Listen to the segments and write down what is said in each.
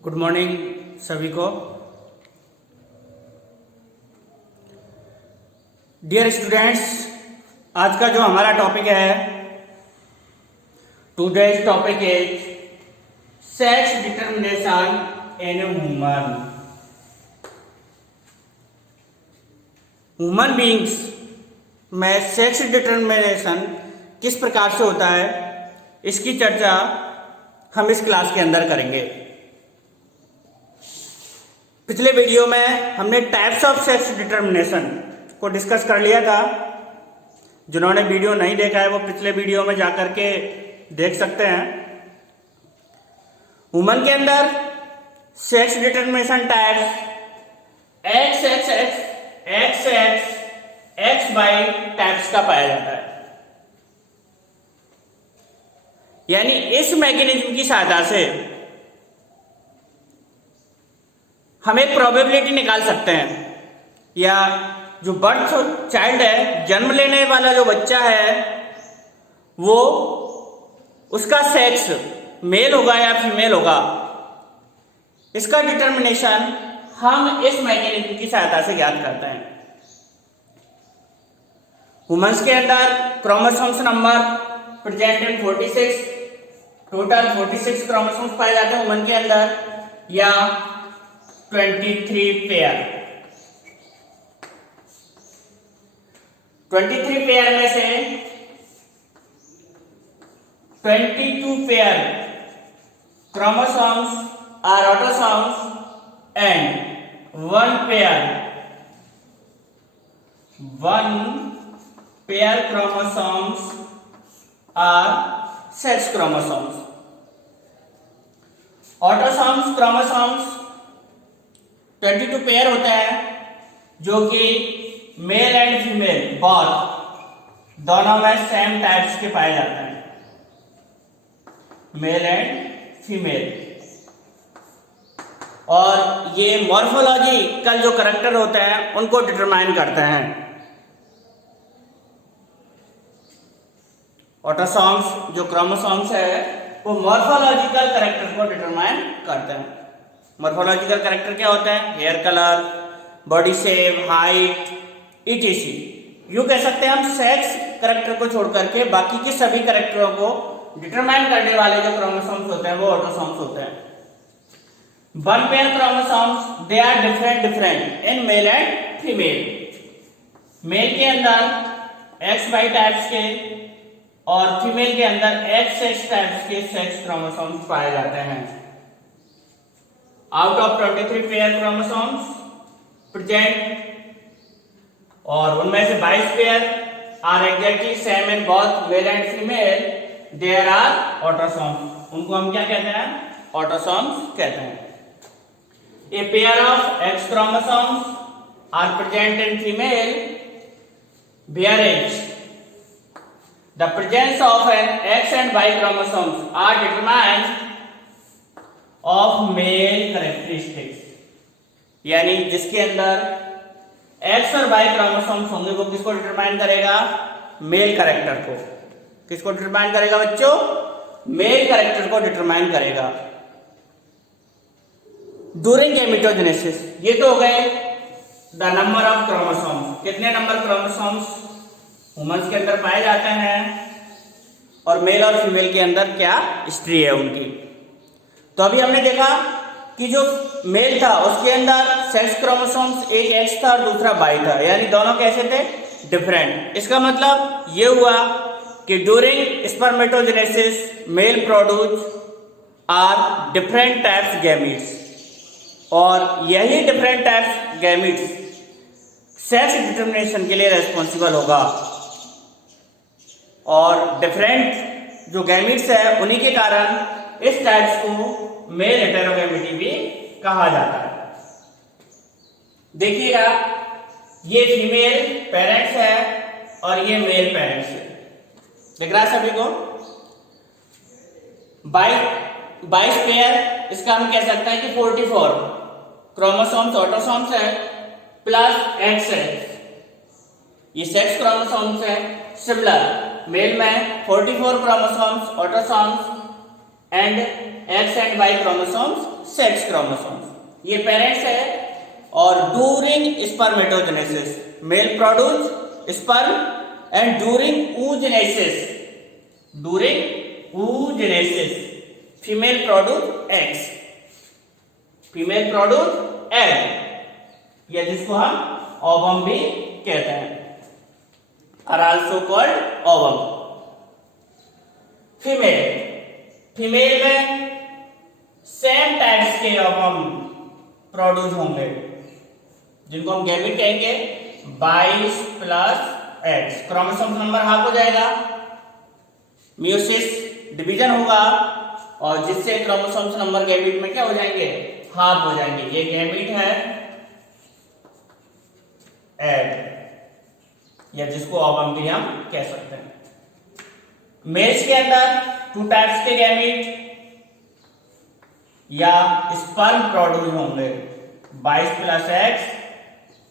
Good morning सभी को। Dear students, आज का जो हमारा टॉपिक है, today's topic is sex determination in human. Human beings में सेक्स डिटर्मिनेशन किस प्रकार से होता है, इसकी चर्चा हम इस क्लास के अंदर करेंगे। पिछले वीडियो में हमने टाइप्स ऑफ सेक्स डिटर्मिनेशन को डिस्कस कर लिया था। जिन्होंने वीडियो नहीं देखा है वो पिछले वीडियो में जाकर के देख सकते हैं। वुमन के अंदर sex determination types X X X X X X Y types का पाया जाता है। यानी इस मैकेनिज्म की सहायता से हम एक प्रोबेबिलिटी निकाल सकते हैं, या जो बर्थ चाइल्ड है, जन्म लेने वाला जो बच्चा है, वो उसका सेक्स मेल होगा या फीमेल होगा, इसका डिटर्मिनेशन हम इस मैकेनिज्म की सहायता से ज्ञात करते हैं। वुमेन्स के अंदर chromosomes number present in 46, total 46 chromosomes पाए जाते हैं वुमेन के अंदर, या 23 पेयर। 23 पेयर में से 22 pair chromosomes are autosomes and 1 pair chromosomes are sex chromosomes. Autosomes chromosomes 22 pair होते हैं, जो कि मेल एंड फीमेल बोथ दोनों में सेम टाइप्स के पाए जाते हैं, मेल एंड फीमेल। और ये मॉर्फोलॉजिकल जो करैक्टर होते हैं उनको डिटरमाइन करते हैं। ऑटोसोम्स जो क्रोमोसोम्स है वो मॉर्फोलॉजिकल करैक्टर को डिटरमाइन करते हैं। मॉर्फोलॉजिकल करैक्टर क्या होता है? Hair colour, body shape, height, etc. यूं कह सकते हैं हम सेक्स करैक्टर को छोड़ करके बाकी के सभी करैक्टरों को डिटरमाइन करने वाले जो क्रोमोसोम्स होते हैं वो ऑटोसोम्स होते हैं। 1 pair chromosomes they are different in male and female. Male के अंदर एक्स वाई टाइप्स के और फीमेल के अंदर एक्स एक्स टाइप्स के सेक्स क्रोमोसोम्स पाए जाते हैं। Out of 23 pair chromosomes present, और उनमें से 22 pair are exactly same in both male and female, there are autosomes. उनको हम क्या कहते हैं? ऑटोसोम्स कहते हैं। A pair of X chromosomes are present in female bearings. The presence of an X and Y chromosomes are determined of male characteristics। यानी जिसके अंदर X और Y क्रोमोसोम्स होंगे वो किसको डिटरमाइन करेगा? मेल कैरेक्टर को। किसको डिटरमाइन करेगा बच्चों? मेल कैरेक्टर को डिटरमाइन करेगा। ड्यूरिंग गैमेटोजेनेसिस, ये तो हो गए द नंबर ऑफ क्रोमोसोम्स। कितने नंबर क्रोमोसोम्स वुमेन्स के अंदर पाए जाते हैं और मेल और फीमेल के अंदर क्या हिस्ट्री है उनकी। तो अभी हमने देखा कि जो मेल था उसके अंदर सेक्स क्रोमोसोम्स एक एक्स था और दूसरा वाई था, यानी दोनों कैसे थे? डिफरेंट। इसका मतलब ये हुआ कि during spermatogenesis male produce are different types gametes, और यही different types gametes sex determination के लिए रेस्पॉन्सिबल होगा। और डिफरेंट जो गैमीट्स है उन्हीं के कारण इस टाइप्स को मेल हेटेरोगैमेटी भी कहा जाता है। देखिएगा, ये फीमेल पेरेंट्स है और ये मेल पेरेंट्स है। दिख रहा है सभी को? 22 पेयर, इसका हम कह सकते हैं कि 44 क्रोमोसोम्स ऑटोसोम्स है प्लस एक्स है, ये सेक्स क्रोमोसोम्स है। सिमिलर मेल में 44 chromosomes autosomes and X and Y chromosomes sex chromosomes. ये पेरेंट्स है। और during spermatogenesis male produce sperm and during oogenesis female produce eggs, female produce egg, या जिसको हम ओवम भी कहते हैं, are also called ovum. Female में सेम टाइप्स के ओवम प्रोड्यूस होंगे जिनको हम गैमेट कहेंगे। 22 plus x, chromosome number half हो जाएगा, मियोसिस डिवीजन होगा और जिससे क्रोमोसोम्स नंबर गैमेट में क्या हो जाएंगे, हाफ हो जाएंगे। ये गैमेट है एग, या जिसको ओवम भी हम कह सकते हैं। मेल्स के अंदर 2 टाइप्स के गैमेट या स्पर्म प्रोड्यूस होंगे, 22 प्लस एक्स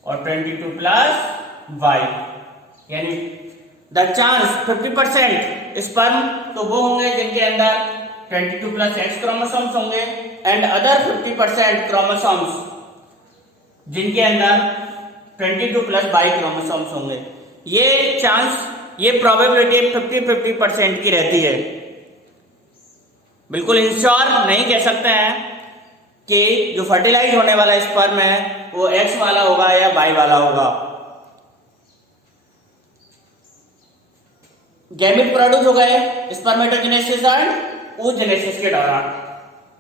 और 22 प्लस वाई, यानी द चांस 50% स्पर्म तो वो होंगे जिनके अंदर 22 प्लस एक्स क्रोमोसोम्स होंगे एंड अदर 50% क्रोमोसोम्स जिनके अंदर 22 प्लस वाई क्रोमोसोम्स होंगे। ये चांस, ये प्रोबेबिलिटी 50-50% की रहती है। बिल्कुल इंश्योर नहीं कह सकते हैं कि जो फर्टिलाइज होने वाला स्पर्म है वो एक्स वाला होगा या वाई वाला होगा। गैमेट प्रोड्यूस हो गए स्पर्मेटोजेनेसिस एंड oogenesis के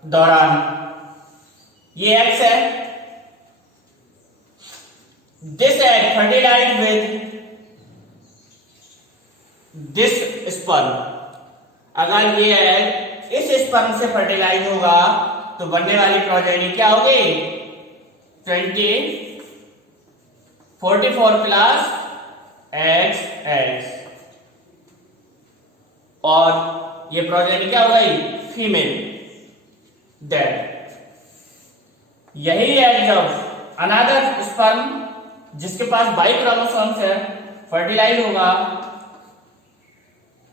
दौरान ये एक्स है। This egg fertilize with this sperm, अगर ये एग इस स्पर्म से फर्टिलाइज होगा तो बनने वाली प्रोजेनी क्या होगी, 44 प्लस एक्स एक्स, और ये प्रोजेनी क्या हो गई, फीमेल। यही है जब अनदर स्पर्म जिसके पास बाई क्रोमोसोम्स है फर्टिलाइज होगा,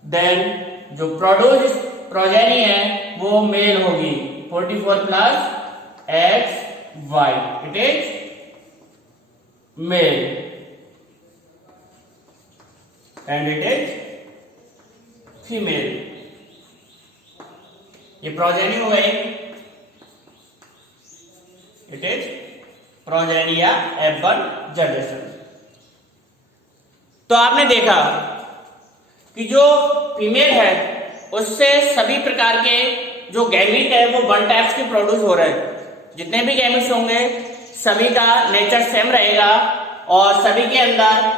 देन जो प्रोड्यूस प्रोजेनी है वो मेल होगी, 44 plus X Y, it is male and it is female. ये प्रोजेनी हो गई, इट इज प्रोजेनी या F1 जनरेशन। तो आपने देखा कि जो फीमेल है उससे सभी प्रकार के जो गैमेट है वो 1 टाइप्स के प्रोड्यूस हो रहे हैं। जितने भी गैमेट्स होंगे सभी का नेचर सेम रहेगा और सभी के अंदर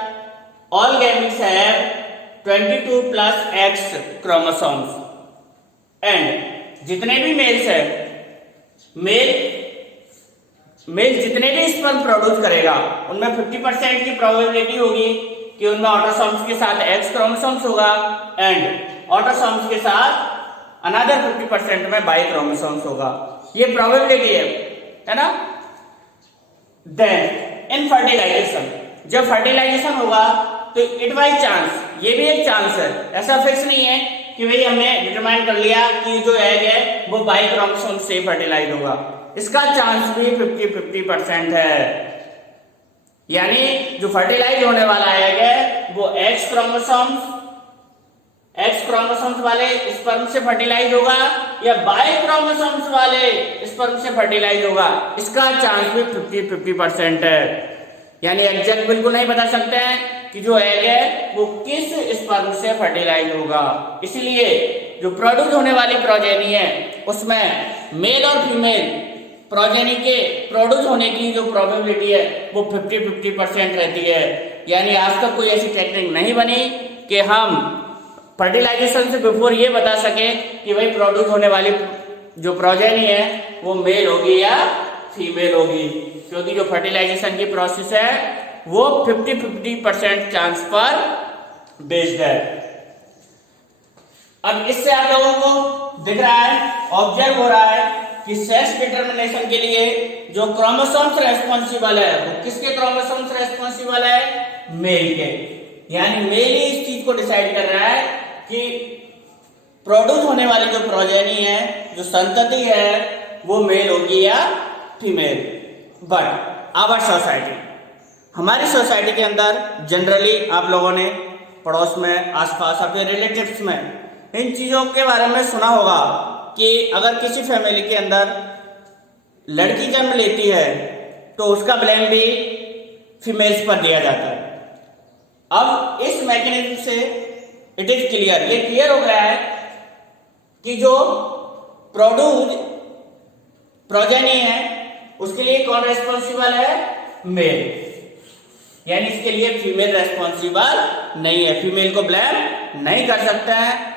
all gametes have 22 plus x chromosomes and जितने भी मेल्स है, मेल जितने भी स्पर्म प्रोड्यूस करेगा उनमें 50% की प्रोबेबिलिटी होगी कि उनमें ऑटोसोम्स के साथ एक्स क्रोमोसोम्स होगा एंड ऑटोसोम्स के साथ अनदर 50% में बाई क्रोमोसोम्स होगा। ये प्रोबेबिलिटी है ना। देन इन फर्टिलाइजेशन, जब फर्टिलाइजेशन होगा तो इट बाई चांस, ये भी एक चांस है, ऐसा फिक्स नहीं है कि भाई हमने डिटरमाइन कर लिया कि जो एग है वो बाई क्रोमोसोम से फर्टिलाइज होगा। इसका चांस भी 50-50% है, यानी जो फर्टिलाइज होने वाला एग है वो एक्स क्रोमोसोम्स वाले स्पर्म से फर्टिलाइज होगा या बाई क्रोमोसोम्स वाले स्पर्म से फर्टिलाइज होगा, इसका चांस भी 50-50% है। यानी एग्जैक्ट बिल्कुल नहीं बता सकते हैं कि जो एग है वो किस स्पर्म से फर्टिलाइज होगा। इसलिए जो प्रोड्यूस होने वाली प्रोजेनी है उसमें मेल और फीमेल प्रोजेनी के प्रोड्यूस होने की जो प्रोबेबिलिटी है वो 50-50% रहती है। यानी आज तक कोई ऐसी टेक्निक नहीं बनी कि हम फर्टिलाइजेशन से बिफोर ये बता सके कि भाई प्रोड्यूस होने वाली जो प्रोजेनी है वो मेल होगी या फीमेल होगी, क्योंकि जो फर्टिलाइजेशन की प्रोसेस है वो 50-50% चांस पर बेस्ड है। अब इससे आप लोगों को दिख रहा है, ऑब्जर्व हो रहा है कि सेक्स डिटरमिनेशन के लिए जो क्रोमोसोम्स रेस्पॉन्सिबल है वो किसके क्रोमोसोम्स रेस्पॉन्सिबल है, मेल के। यानी मेल ही इस चीज को डिसाइड कर रहा है कि प्रोड्यूस होने वाली जो प्रोजेनी है, जो संतति है, वो मेल होगी या फीमेल। बट आवर सोसाइटी, हमारी सोसाइटी के अंदर जनरली आप लोगों ने पड़ोस में, आसपास, अपने रिलेटिव्स में इन चीज़ों के बारे में सुना होगा कि अगर किसी फैमिली के अंदर लड़की जन्म लेती है तो उसका ब्लेम भी फीमेल्स पर दिया जाता है। अब इस मैकेनिज्म से इट इज क्लियर, ये क्लियर हो गया है कि जो प्रोजेनी है उसके लिए कौन रेस्पॉन्सिबल है? मेल। यानी इसके लिए फीमेल रेस्पॉन्सिबल नहीं है, फीमेल को ब्लेम नहीं कर सकते हैं।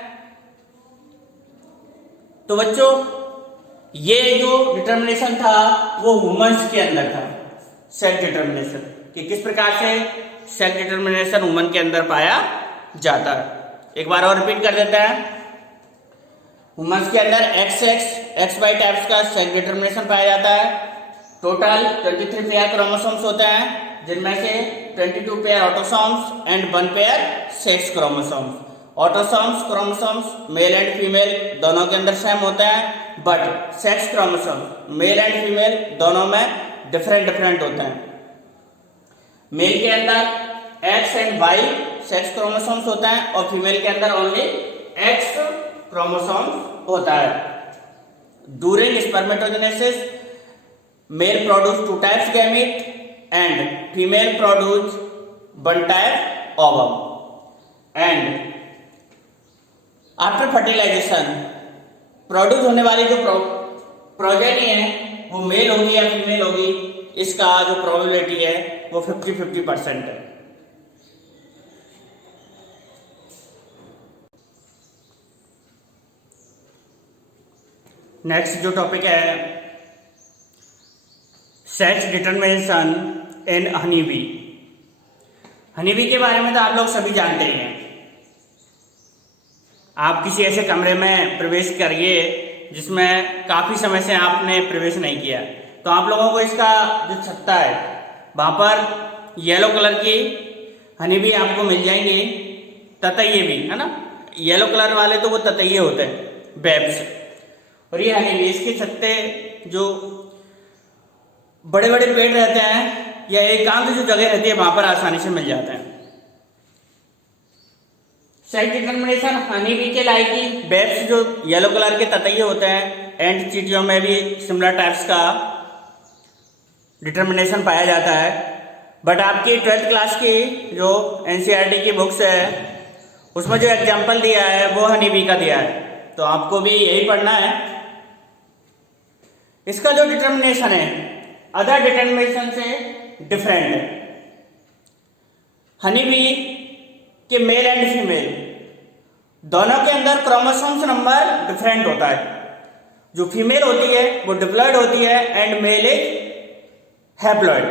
तो बच्चों, ये जो डिटर्मिनेशन था वो वुमेन्स के अंदर था, सेल्फ डिटर्मिनेशन, कि किस प्रकार से सेल्फ डिटर्मिनेशन वुमन के अंदर पाया जाता है। एक बार और रिपीट कर देते हैं। वुमेन्स के अंदर XY टाइप्स का सेल्फ डिटर्मिनेशन पाया जाता है। टोटल 23 पेयर क्रोमोसोम्स होते हैं, जिनमें से 22 pair autosomes and 1 pair sex chromosomes. Autosomes chromosomes mail and female दोनों के अंदर सेम होते हैं, but sex chromosomes mail and female दोनों में डिफरेंट होते हैं। मेल के अंदर X and Y sex chromosomes होता है और फीमेल के अंदर ओनली X क्रोमोसोम्स होता है। During spermatogenesis male produce 2 types gamete and female produce 1 type ovum. And after fertilization produce होने वाली जो प्रोजेनी है वो मेल होगी या फीमेल होगी, इसका जो प्रोबेबिलिटी है वो 50-50% है। नेक्स्ट जो टॉपिक है सेक्स डिटरमिनेशन इन हनी बी। हनी बी के बारे में तो आप लोग सभी जानते ही हैं। आप किसी ऐसे कमरे में प्रवेश करिए जिसमें काफ़ी समय से आपने प्रवेश नहीं किया, तो आप लोगों को इसका जो छत्ता है वहाँ पर येलो कलर की हनी बी आपको मिल जाएंगी, ततैये भी, है ना। येलो कलर वाले तो वो ततैये होते हैं, बेब्स। और ये हनी बी, इसके छत्ते जो बड़े बड़े पेड़ रहते हैं या एकांत जो जगह रहती है वहाँ पर आसानी से मिल जाते हैं। सेक्स डिटर्मिनेशन हनी बी के लायकी बेब्स जो येलो कलर के ततैये होते हैं, एंड चींटियों में भी सिमिलर टाइप्स का डिटर्मिनेशन पाया जाता है। बट आपकी 12th क्लास की जो NCERT की बुक्स है उसमें जो एग्जाम्पल दिया है वो हनी बी का दिया है, तो आपको भी यही पढ़ना है। इसका जो डिटर्मिनेशन है अदर डिटर्मिनेशन से डिफरेंट है। हनी बी के मेल एंड फीमेल दोनों के अंदर क्रोमोसोम्स नंबर डिफरेंट होता है। जो फीमेल होती है वो डिप्लॉयड होती है and male is haploid.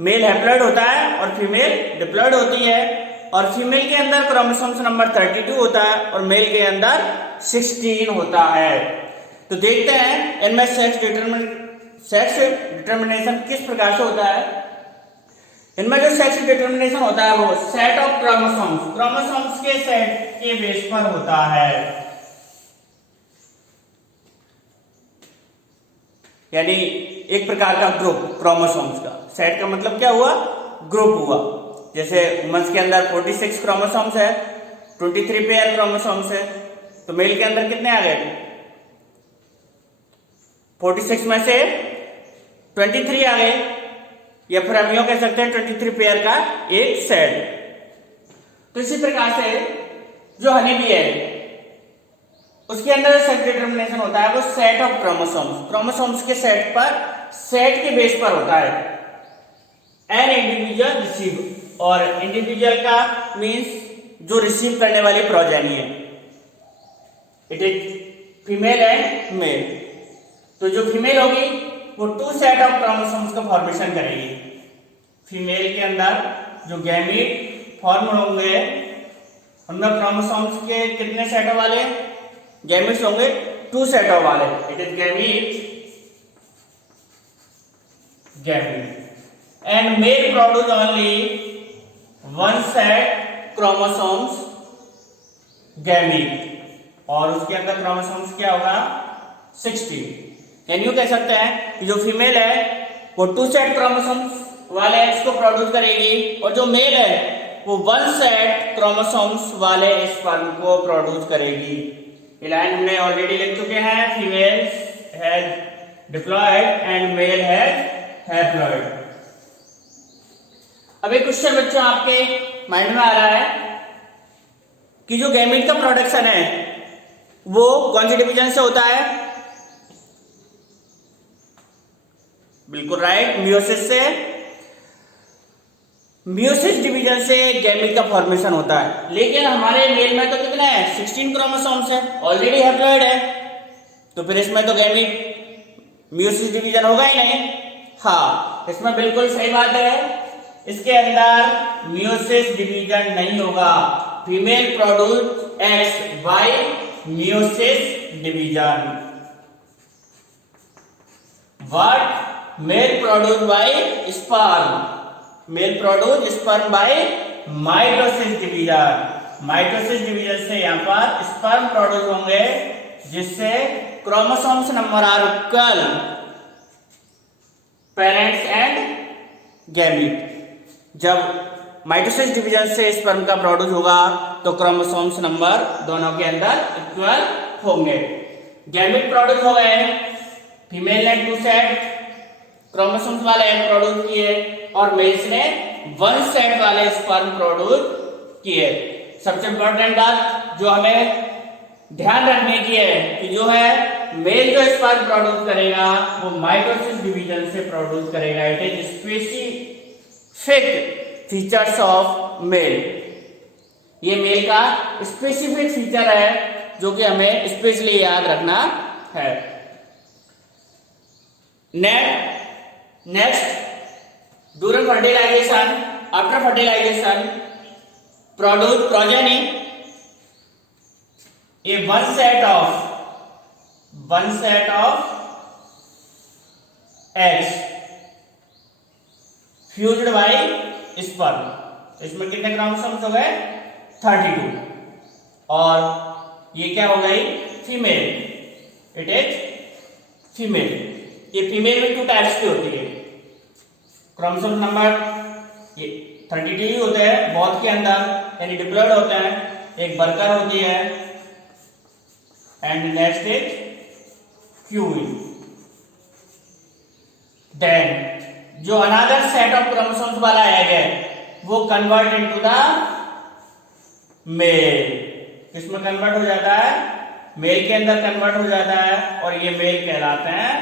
Male haploid होता है और फीमेल डिप्लॉयड होती है। और फीमेल के अंदर क्रोमोसोम्स नंबर 32 होता है और मेल के अंदर 16 होता है। तो देखते हैं इनमें सेक्स डिटर्मिनेशन किस प्रकार से होता है। इनमें जो सेक्स डिटर्मिनेशन होता है वो सेट ऑफ क्रोमोसोम्स के सेट के बेस पर होता है। यानी एक प्रकार का ग्रुप क्रोमोसोम्स का। सेट का मतलब क्या हुआ? ग्रुप हुआ। जैसे वुमेन्स के अंदर 46 क्रोमोसोम्स है, 23 पेयर क्रोमोसोम्स है, तो मेल के अंदर कितने आ गए? 46 में से 23 आ गए, या फिर हम यूं कह सकते हैं 23 पेयर का एक सेट। तो इसी प्रकार से जो हनी बी है उसके अंदर सेक्स डिटर्मिनेशन होता है वो सेट ऑफ क्रोमोसोम्स के सेट पर, सेट के बेस पर होता है। एन इंडिविजुअल रिसीव, और इंडिविजुअल का मींस जो रिसीव करने वाली प्रोजेनी है, it is female and male. तो जो फीमेल होगी वो 2 सेट ऑफ क्रोमोसोम्स का फॉर्मेशन करेगी। फीमेल के अंदर जो गैमीट फॉर्म होंगे उनमें क्रोमोसोम्स के कितने सेटों वाले गैमीट्स होंगे? 2 सेटों वाले। It is gamete and male produce only 1 set chromosomes gamete. और उसके अंदर क्रोमोसोम्स क्या होगा 60। यानी यूं कह सकते हैं कि जो फीमेल है वो 2 सेट क्रोमोसोम्स वाले एग्स को प्रोड्यूस करेगी और जो मेल है वो 1 सेट क्रोमोसोम्स वाले स्पर्म को प्रोड्यूस करेगी। ये लाइन हमने ऑलरेडी लिख चुके हैं, female has diploid and male has haploid. अब एक क्वेश्चन बच्चों आपके माइंड में आ रहा है कि जो गैमीट का प्रोडक्शन है वो कौन सी डिवीजन से होता है? बिल्कुल राइट, मियोसिस से। मियोसिस डिवीजन से गैमीट का फॉर्मेशन होता है। लेकिन हमारे मेल में तो कितने हैं 16 क्रोमोसोम्स है, ऑलरेडी हैप्लॉइड है, तो फिर इसमें तो गैमीट मियोसिस डिवीजन होगा ही नहीं। हाँ, इसमें बिल्कुल सही बात है, इसके अंदर मियोसिस डिवीजन नहीं होगा। Female produce eggs by meiosis division, what male produce by sperm, male produce sperm by mitosis division. Mitosis division से यहां पर स्पर्म प्रोड्यूस होंगे जिससे chromosomes number are equal parents and gamete. जब माइटोसिस डिवीजन से sperm का produce होगा तो क्रोमोसोम्स नंबर दोनों के अंदर इक्वल होंगे। गैमीट प्रोड्यूस हो गए, फीमेल ने 2 सेट क्रोमोसोम्स वाले एग प्रोड्यूस किए और मेल्स ने 1 सेट वाले स्पर्म प्रोड्यूस किए। सबसे इंपॉर्टेंट बात जो हमें ध्यान रखने की है कि जो है मेल जो स्पर्म प्रोड्यूस करेगा वो माइटोसिस डिवीजन से प्रोड्यूस करेगा। It is specific features of male, ये मेल का स्पेसिफिक फीचर है जो कि हमें स्पेशली याद रखना है। Next, during fertilization, after fertilization produce progeny, a one set of eggs fused by sperm। इसमें कितने क्रोमोसोम्स हो गए 32 और ये क्या हो गई फीमेल, इट इज फीमेल। ये फीमेल में 2 टाइप्स की होती है, क्रोमोसोम नंबर ये 32 ही होते हैं बहुत के अंदर, यानी डिप्लॉयड होते हैं, एक वर्कर होती है and next is queen. Then जो अनदर सेट ऑफ क्रोमोसोम्स वाला एग है वो कन्वर्ट इनटू द मेल। किसमें कन्वर्ट हो जाता है? मेल के अंदर कन्वर्ट हो जाता है और ये मेल कहलाते हैं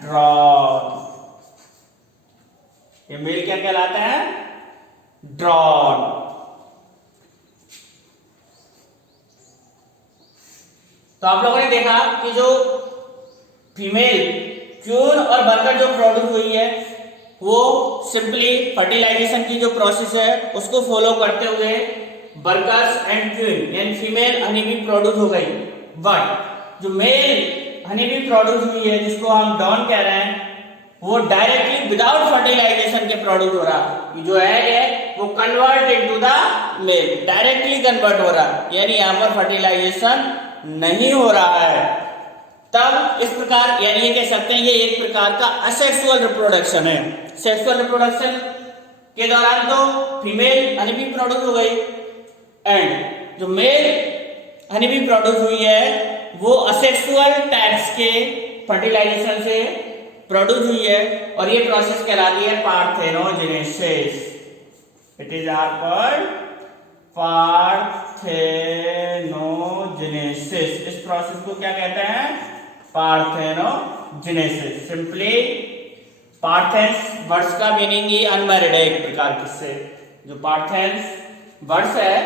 ड्रॉन। ये मेल क्या कहलाते हैं? ड्रॉन। तो आप लोगों ने देखा कि जो फीमेल क्यून और वर्कर जो प्रोड्यूस हुई है वो सिंपली फर्टिलाइजेशन की जो प्रोसेस है उसको फॉलो करते हुए वर्कर्स एंड क्वीन यानी फीमेल हनी बी प्रोड्यूस हो गई। बट जो मेल हनी बी प्रोड्यूस हुई है जिसको हम डॉन कह रहे हैं वो डायरेक्टली विदाउट फर्टिलाइजेशन के प्रोड्यूस हो रहा। जो एग है वो convert into the male, directly convert हो रहा, यानी यहां पर फर्टिलाइजेशन नहीं हो रहा है। तब इस प्रकार यानी ये कह सकते हैं ये एक प्रकार का असेक्सुअल रिप्रोडक्शन है। सेक्सुअल रिप्रोडक्शन के दौरान तो फीमेल हनी बी प्रोड्यूस हो गई एंड जो मेल हनी बी प्रोड्यूस हुई है वो असेक्सुअल टाइप्स के फर्टिलाइजेशन से प्रोड्यूस हुई है और ये प्रोसेस कहलाती है parthenogenesis. It is called parthenogenesis. इस प्रोसेस को क्या कहते हैं? पार्थेनोजेनेसिस। सिंपली पार्थेंस वर्ड्स का मीनिंग ही अनमैरिड है एक प्रकार किससे। जो पार्थेंस वर्ड्स है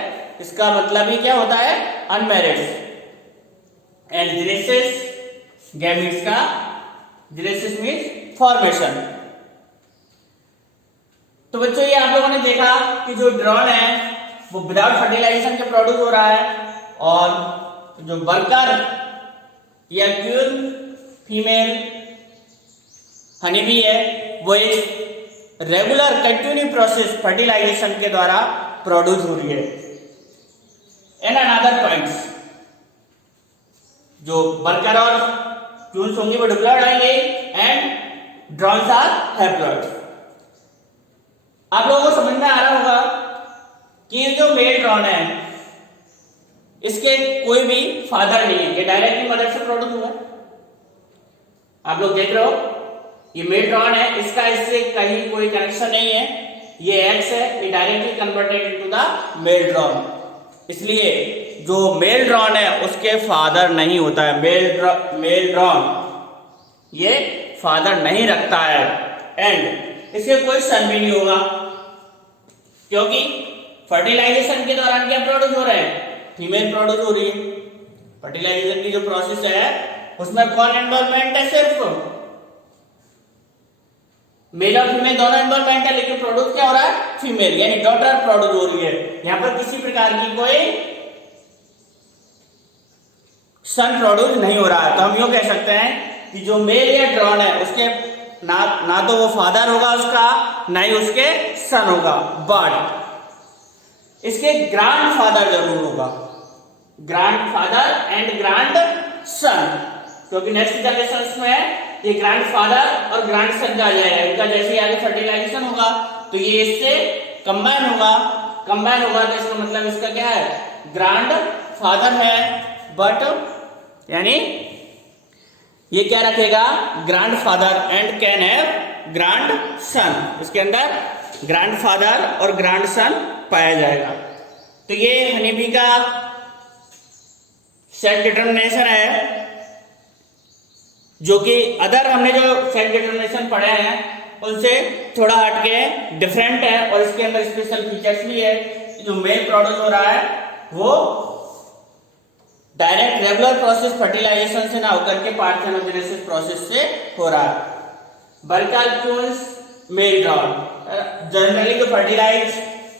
इसका मतलब ही क्या होता है? अनमैरिड। एंड जेनेसिस गैमीट्स का, जेनेसिस मींस फॉर्मेशन। तो बच्चों ये आप लोगों ने देखा कि जो ड्रोन है वो विदाउट फर्टिलाइजेशन के प्रोड्यूस हो रहा है और जो वर्कर या क्वीन फीमेल हनी बी है वो एक रेगुलर कंटिन्यू प्रोसेस फर्टिलाइजेशन के द्वारा प्रोड्यूस हो रही है। एंड अनदर पॉइंट्स जो वर्कर और क्यून्स होंगी वो डिप्लॉयड आएंगे एंड ड्रोन्स आर हैप्लॉयड। आप लोगों को समझ में आ रहा होगा कि ये जो मेल ड्रोन है इसके कोई भी फादर नहीं है, ये डायरेक्टली मदर से प्रोड्यूस हुआ। आप लोग देख रहे हो ये मेल ड्रोन है, इसका इससे कहीं कोई कनेक्शन नहीं है, ये एक्स है, ये directly converted into the male drone. इसलिए जो मेल ड्रोन है उसके फादर नहीं होता है, मेल ड्रोन ये फादर नहीं रखता है एंड इसके कोई सन भी नहीं होगा, क्योंकि फर्टिलाइजेशन के दौरान क्या प्रोड्यूस हो रहे हैं, फीमेल प्रोड्यूस हो रही है। फर्टिलाइजेशन की जो प्रोसेस है उसमें कौन इन्वॉल्वमेंट है, सिर्फ मेल और फीमेल दोनों इन्वॉल्वमेंट है, लेकिन प्रोड्यूस क्या हो रहा है, फीमेल यानी डॉटर प्रोड्यूस हो रही है। यहां पर किसी प्रकार की कोई सन प्रोड्यूस नहीं हो रहा है। तो हम यूं कह सकते हैं कि जो मेल या ड्रोन है उसके ना तो वो फादर होगा उसका, ना ही उसके सन होगा, बट इसके ग्रैंड फादर जरूर होगा, grand father and grand son, क्योंकि नेक्स्ट जनरेशन में है ये ग्रैंड फादर और ग्रैंड सन का आ जाएगा। इनका जैसे ही आगे फर्टिलाइजेशन होगा तो ये इससे कंबाइन होगा तो इसका मतलब इसका क्या है, ग्रैंड फादर है, बट यानी ये क्या रखेगा, grand father and can have grand son. इसके अंदर ग्रैंड फादर और ग्रैंड सन पाया जाएगा। तो ये हनी बी का सेक्स डिटरमिनेशन है, जो कि अदर हमने जो सेक्स डिटरमिनेशन पढ़े हैं उनसे थोड़ा हटके डिफरेंट है और इसके अंदर स्पेशल फीचर्स भी है। जो मेल प्रोड्यूस हो रहा है वो डायरेक्ट रेगुलर प्रोसेस फर्टिलाइजेशन से ना होकर के पार्थेनोजेनेसिस प्रोसेस से हो रहा है। बल्कि क्यून्स मेल ड्रोन जनरली जो फर्टिलाइज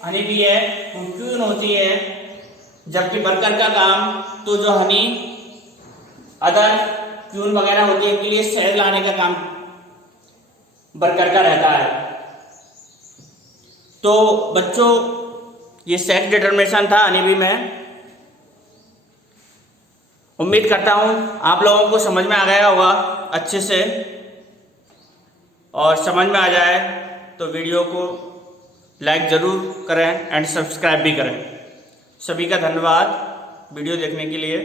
हनी बी है वो क्यून होती है, जबकि वर्कर का काम तो जो हनी अदर क्यून वगैरह होती है इनके लिए शहद लाने का काम वर्कर का रहता है। तो बच्चों ये सेक्स डिटरमिनेशन था हनी बी में। उम्मीद करता हूं आप लोगों को समझ में आ गया होगा अच्छे से, और समझ में आ जाए तो वीडियो को लाइक ज़रूर करें एंड सब्सक्राइब भी करें। सभी का धन्यवाद वीडियो देखने के लिए।